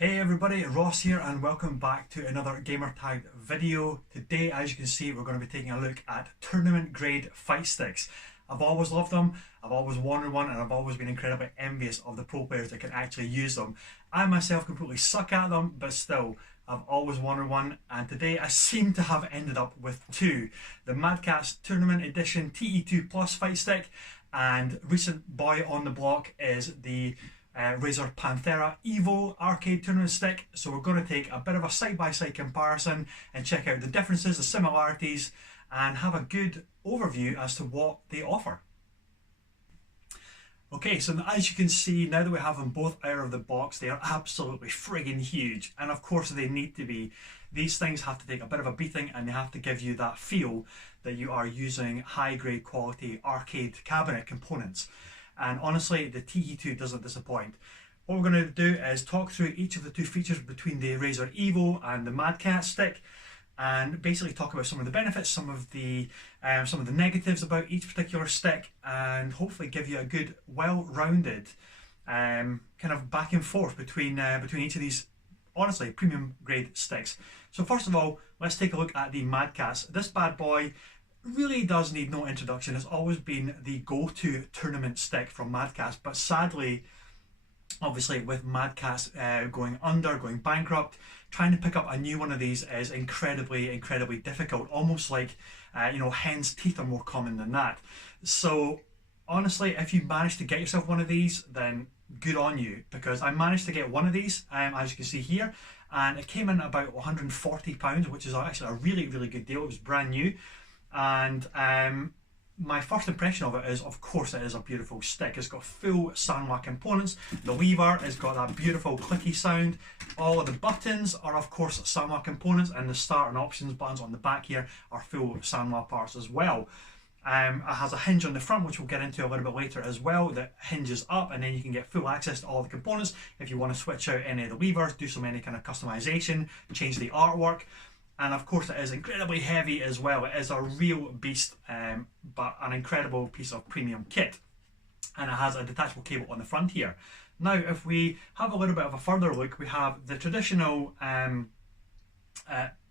Hey everybody, Ross here and welcome back to another gamer tagged video. Today, as you can see, we're going to be taking a look at tournament grade fight sticks. I've always loved them, I've always wanted one, and I've always been incredibly envious of the pro players that can actually use them. I myself completely suck at them, but still, I've always wanted one, and today I seem to have ended up with two. The Mad Catz Tournament Edition TE2 Plus fight stick, and recent boy on the block is the Razer Panthera Evo arcade tournament stick. So we're going to take a bit of a side-by-side comparison and check out the differences, the similarities, and have a good overview as to what they offer. Okay, so as you can see, now that we have them both out of the box, they are absolutely friggin' huge, and of course they need to be. These things have to take a bit of a beating, and they have to give you that feel that you are using high-grade quality arcade cabinet components. And honestly, the TE2 doesn't disappoint. What we're going to do is talk through each of the two features between the Razer Evo and the Mad Catz stick, and basically talk about some of the benefits, some of the negatives about each particular stick, and hopefully give you a good, well-rounded kind of back and forth between each of these, honestly, premium grade sticks. So first of all, let's take a look at the Mad Catz. This bad boy really does need no introduction. It's always been the go-to tournament stick from Mad Catz, but sadly, obviously with Mad Catz going bankrupt, trying to pick up a new one of these is incredibly difficult. Almost like hen's teeth are more common than that. So honestly, if you manage to get yourself one of these, then good on you, because I managed to get one of these, as you can see here, and it came in about £140, which is actually a really good deal. It was brand new. And my first impression of it is, of course, it is a beautiful stick. It's got full Sanwa components. The lever has got that beautiful clicky sound. All of the buttons are, of course, Sanwa components, and the start and options buttons on the back here are full Sanwa parts as well. It has a hinge on the front, which we'll get into a little bit later as well, that hinges up, and then you can get full access to all the components if you want to switch out any of the levers, do any kind of customization, change the artwork. And of course it is incredibly heavy as well. It is a real beast, but an incredible piece of premium kit. And it has a detachable cable on the front here. Now, if we have a little bit of a further look, we have the traditional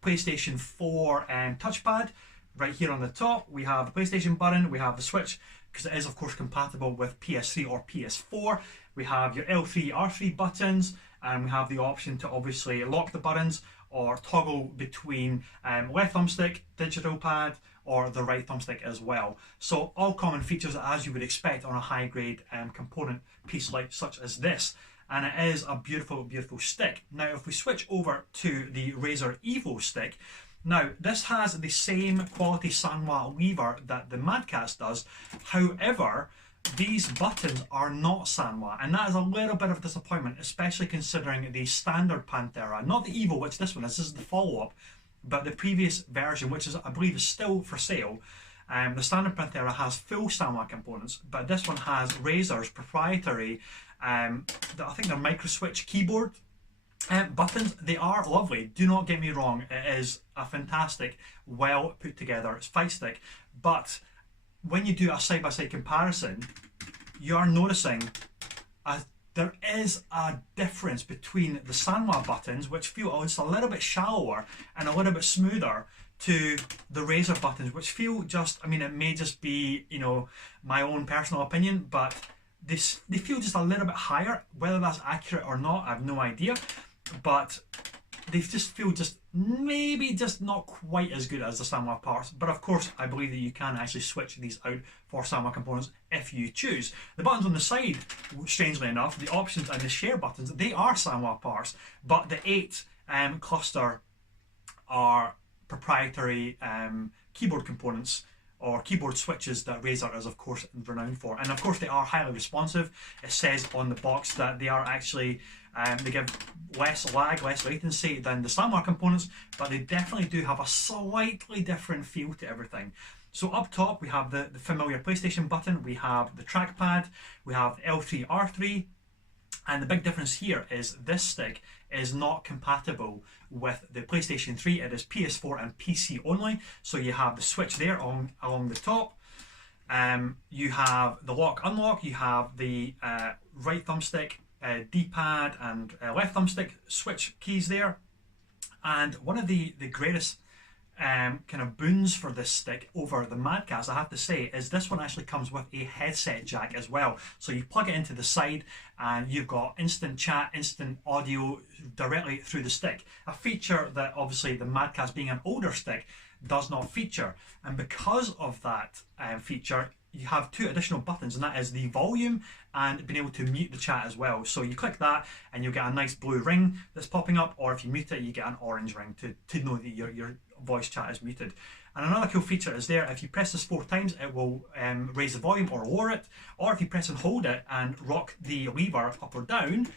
PlayStation 4 touchpad right here on the top. We have the PlayStation button, we have the switch, because it is of course compatible with PS3 or PS4. We have your L3, R3 buttons, and we have the option to obviously lock the buttons or toggle between left thumbstick, digital pad, or the right thumbstick as well. So all common features as you would expect on a high grade component piece like such as this. And it is a beautiful stick. Now if we switch over to the Razer Evo stick, now this has the same quality Sanwa lever that the Mad Catz does. However, these buttons are not Sanwa, and that is a little bit of a disappointment, especially considering the standard Panthera, not the Evo, which this one is. This is the follow-up, but the previous version, which is, I believe, is still for sale. The standard Panthera has full Sanwa components, but this one has Razer's proprietary, I think they're micro switch keyboard buttons. They are lovely, do not get me wrong. It is a fantastic, well put together fight stick, but when you do a side-by-side comparison, you are noticing there is a difference between the Sanwa buttons, which feel just a little bit shallower and a little bit smoother, to the Razer buttons, which feel just, I mean, it may just be, my own personal opinion, but they feel just a little bit higher. Whether that's accurate or not, I have no idea, but they just feel maybe just not quite as good as the Sanwa parts. But of course, I believe that you can actually switch these out for Sanwa components if you choose. The buttons on the side, strangely enough, the options and the share buttons, they are Sanwa parts, but the 8 cluster are proprietary keyboard components or keyboard switches that Razer is of course renowned for. And of course they are highly responsive. It says on the box that they are actually they give less lag, less latency than the Sanwa components, but they definitely do have a slightly different feel to everything. So up top we have the familiar PlayStation button, we have the trackpad, we have L3, R3, and the big difference here is this stick is not compatible with the PlayStation 3. It is PS4 and PC only. So you have the switch there along the top. You have the lock unlock, you have the right thumbstick D-pad and left thumbstick switch keys there. And one of the greatest kind of boons for this stick over the Mad Catz, I have to say, is this one actually comes with a headset jack as well. So you plug it into the side and you've got instant chat, instant audio directly through the stick. A feature that obviously the Mad Catz, being an older stick, does not feature. And because of that feature, you have two additional buttons, and that is the volume and being able to mute the chat as well. So you click that and you'll get a nice blue ring that's popping up, or if you mute it, you get an orange ring to know that your voice chat is muted. And another cool feature is there, if you press this 4 times, it will raise the volume or lower it, or if you press and hold it and rock the lever up or down,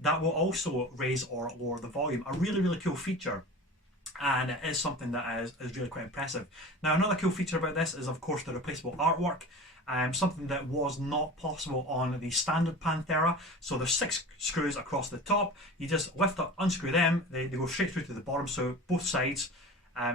that will also raise or lower the volume. A really, really cool feature. And it is something that is really quite impressive. Now, another cool feature about this is, of course, the replaceable artwork. Something that was not possible on the standard Panthera. So there's 6 screws across the top. You just lift up, unscrew them, they go straight through to the bottom, so both sides.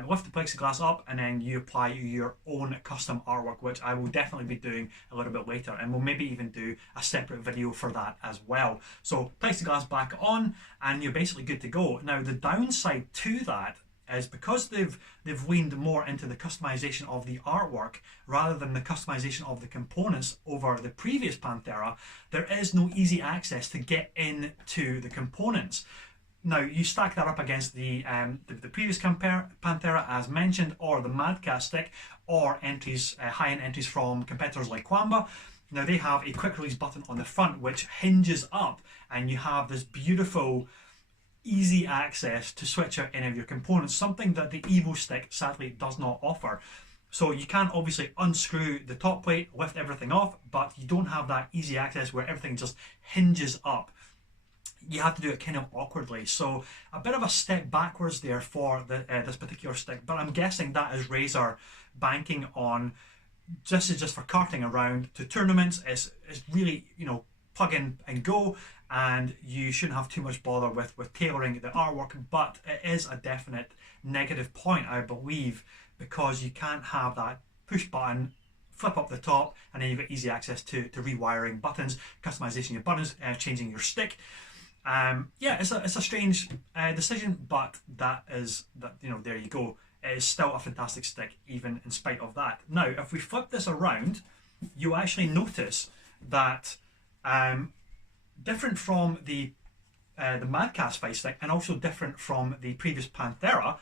Lift the plexiglass up, and then you apply your own custom artwork, which I will definitely be doing a little bit later, and we'll maybe even do a separate video for that as well. So plexiglass back on, and you're basically good to go. Now, the downside to that is because they've leaned more into the customization of the artwork rather than the customization of the components over the previous Panthera, there is no easy access to get into the components. Now, you stack that up against the previous Panthera, as mentioned, or the Mad Catz stick, or entries, high-end entries from competitors like Quamba. Now, they have a quick release button on the front which hinges up, and you have this beautiful easy access to switch out any of your components, something that the Evo stick sadly does not offer. So you can obviously unscrew the top plate, lift everything off, but you don't have that easy access where everything just hinges up. You have to do it kind of awkwardly. So a bit of a step backwards there for this particular stick, but I'm guessing that is Razer banking on, this is just for carting around to tournaments. It's really, you know, plug in and go, and you shouldn't have too much bother with tailoring the artwork. But it is a definite negative point, I believe, because you can't have that push button, flip up the top, and then you've got easy access to rewiring buttons, customization your buttons, changing your stick. Yeah, it's a strange decision, but you know, there you go. It is still a fantastic stick, even in spite of that. Now, if we flip this around, you actually notice that different from the Mad Catz Fight Stick, and also different from the previous Panthera,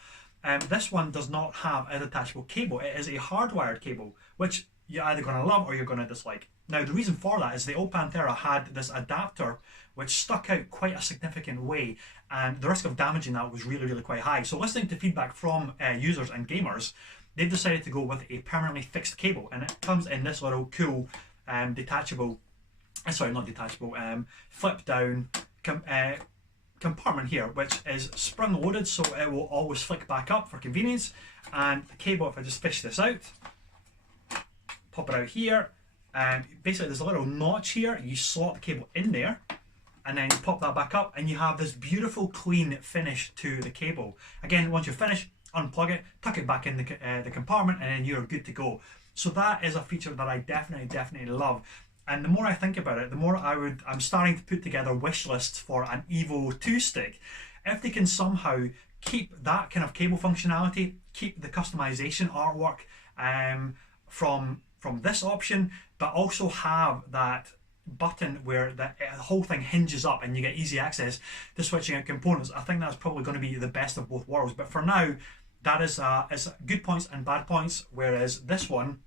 this one does not have a detachable cable. It is a hardwired cable, which you're either going to love or you're going to dislike. Now, the reason for that is the old Panthera had this adapter which stuck out quite a significant way, and the risk of damaging that was really, really quite high. So listening to feedback from users and gamers, they've decided to go with a permanently fixed cable, and it comes in this little cool detachable, sorry, not detachable, flip down compartment here, which is sprung loaded, so it will always flick back up for convenience. And the cable, if I just fish this out, pop it out here, basically there's a little notch here, you slot the cable in there, and then you pop that back up, and you have this beautiful clean finish to the cable. Again, once you're finished, unplug it, tuck it back in the compartment, and then you're good to go. So that is a feature that I definitely love. And the more I think about it, the more I'm starting to put together wish lists for an Evo 2 stick. If they can somehow keep that kind of cable functionality, keep the customization artwork from this option, but also have that button where the whole thing hinges up and you get easy access to switching out components, I think that's probably going to be the best of both worlds. But for now, that is good points and bad points, whereas this one,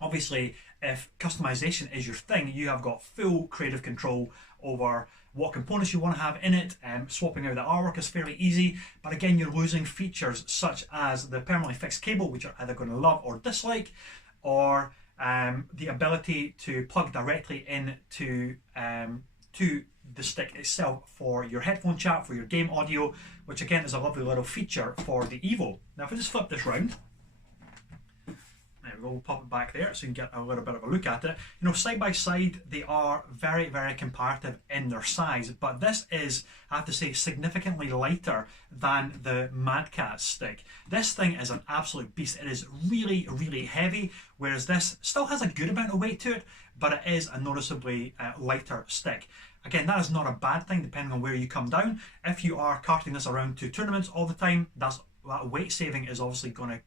obviously, if customization is your thing, you have got full creative control over what components you want to have in it. Swapping out the artwork is fairly easy, but again, you're losing features such as the permanently fixed cable, which you're either going to love or dislike, or the ability to plug directly into to the stick itself for your headphone chat, for your game audio, which again is a lovely little feature for the Evo. Now, if I just flip this round, there we go, we'll pop it back there so you can get a little bit of a look at it. You know, side by side, they are very comparative in their size, but this is, I have to say, significantly lighter than the Mad Catz stick. This thing is an absolute beast. It is really heavy, whereas this still has a good amount of weight to it, but it is a noticeably lighter stick. Again, that is not a bad thing depending on where you come down. If you are carting this around to tournaments all the time, that weight saving is obviously going to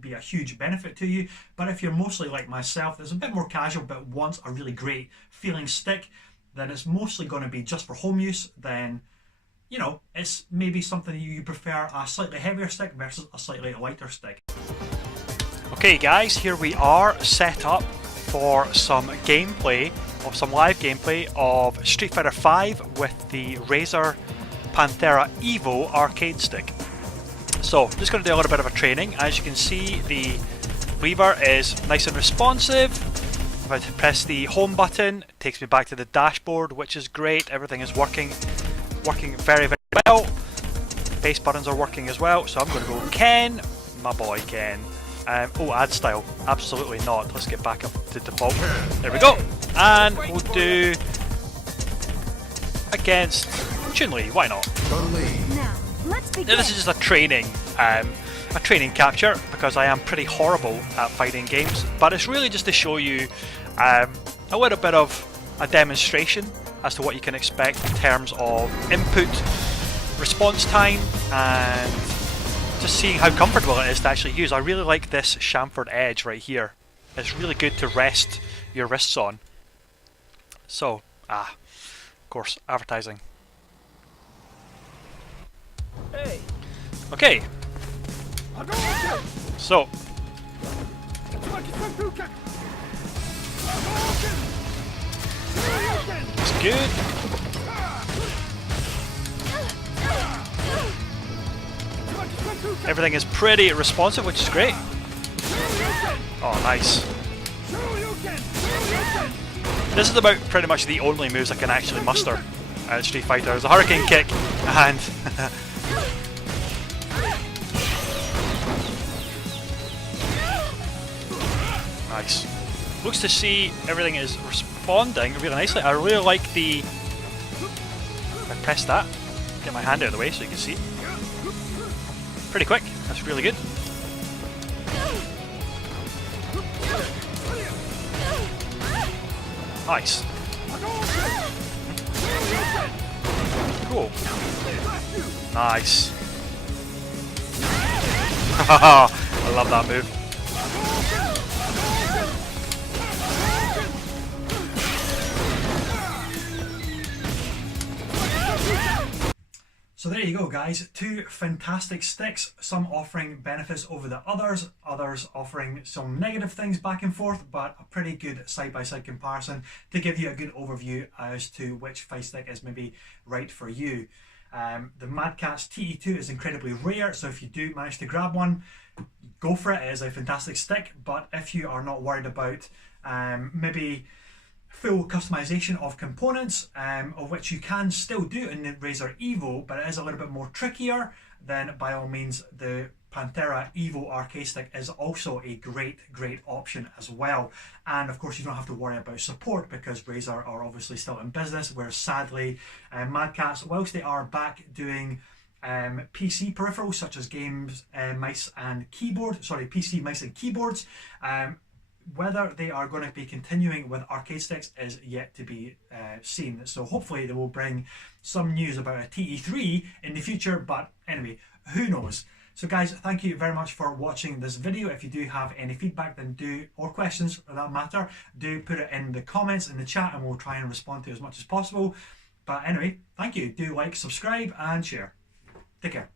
be a huge benefit to you. But if you're mostly like myself, that's a bit more casual but wants a really great feeling stick, then it's mostly going to be just for home use. Then, you know, it's maybe something you prefer a slightly heavier stick versus a slightly lighter stick. Okay guys, here we are set up for some gameplay, or some live gameplay of Street Fighter V with the Razer Panthera Evo arcade stick. So, I'm just going to do a little bit of a training. As you can see, the lever is nice and responsive. If I press the home button, it takes me back to the dashboard, which is great. Everything is working very, very well. Base buttons are working as well. So I'm going to go Ken, my boy Ken. Oh, add style. Absolutely not. Let's get back up to default. There we go. And we'll do against Chun-Li. Why not? Now, let's begin. This is just a training capture because I am pretty horrible at fighting games. But it's really just to show you a little bit of a demonstration as to what you can expect in terms of input, response time, and just seeing how comfortable it is to actually use. I really like this chamfered edge right here. It's really good to rest your wrists on. So, of course, advertising. Hey. Okay. So. It's good. Everything is pretty responsive, which is great. Oh, nice. This is about pretty much the only moves I can actually muster at Street Fighter. There's a hurricane kick and nice. Looks to see everything is responding really nicely. I really like the... If I press that, get my hand out of the way so you can see. Pretty quick, that's really good. Nice. Cool. Nice. I love that move. So there you go guys, two fantastic sticks, some offering benefits over the others offering some negative things back and forth, but a pretty good side-by-side comparison to give you a good overview as to which fight stick is maybe right for you. The Mad Catz TE2 is incredibly rare, so if you do manage to grab one, go for it. It is a fantastic stick, but if you are not worried about maybe full customization of components, of which you can still do in the Razer Evo, but it is a little bit more trickier, then by all means the Panthera Evo arcade stick is also a great option as well. And of course you don't have to worry about support because Razer are obviously still in business, whereas sadly Mad Catz, whilst they are back doing PC peripherals such as games, mice and keyboard, PC mice and keyboards, whether they are going to be continuing with arcade sticks is yet to be seen. So hopefully they will bring some news about a TE3 in the future, but anyway, who knows. So guys, thank you very much for watching this video. If you do have any feedback, then or questions for that matter, do put it in the comments in the chat and we'll try and respond to as much as possible. But anyway, thank you. Do like, subscribe and share. Take care.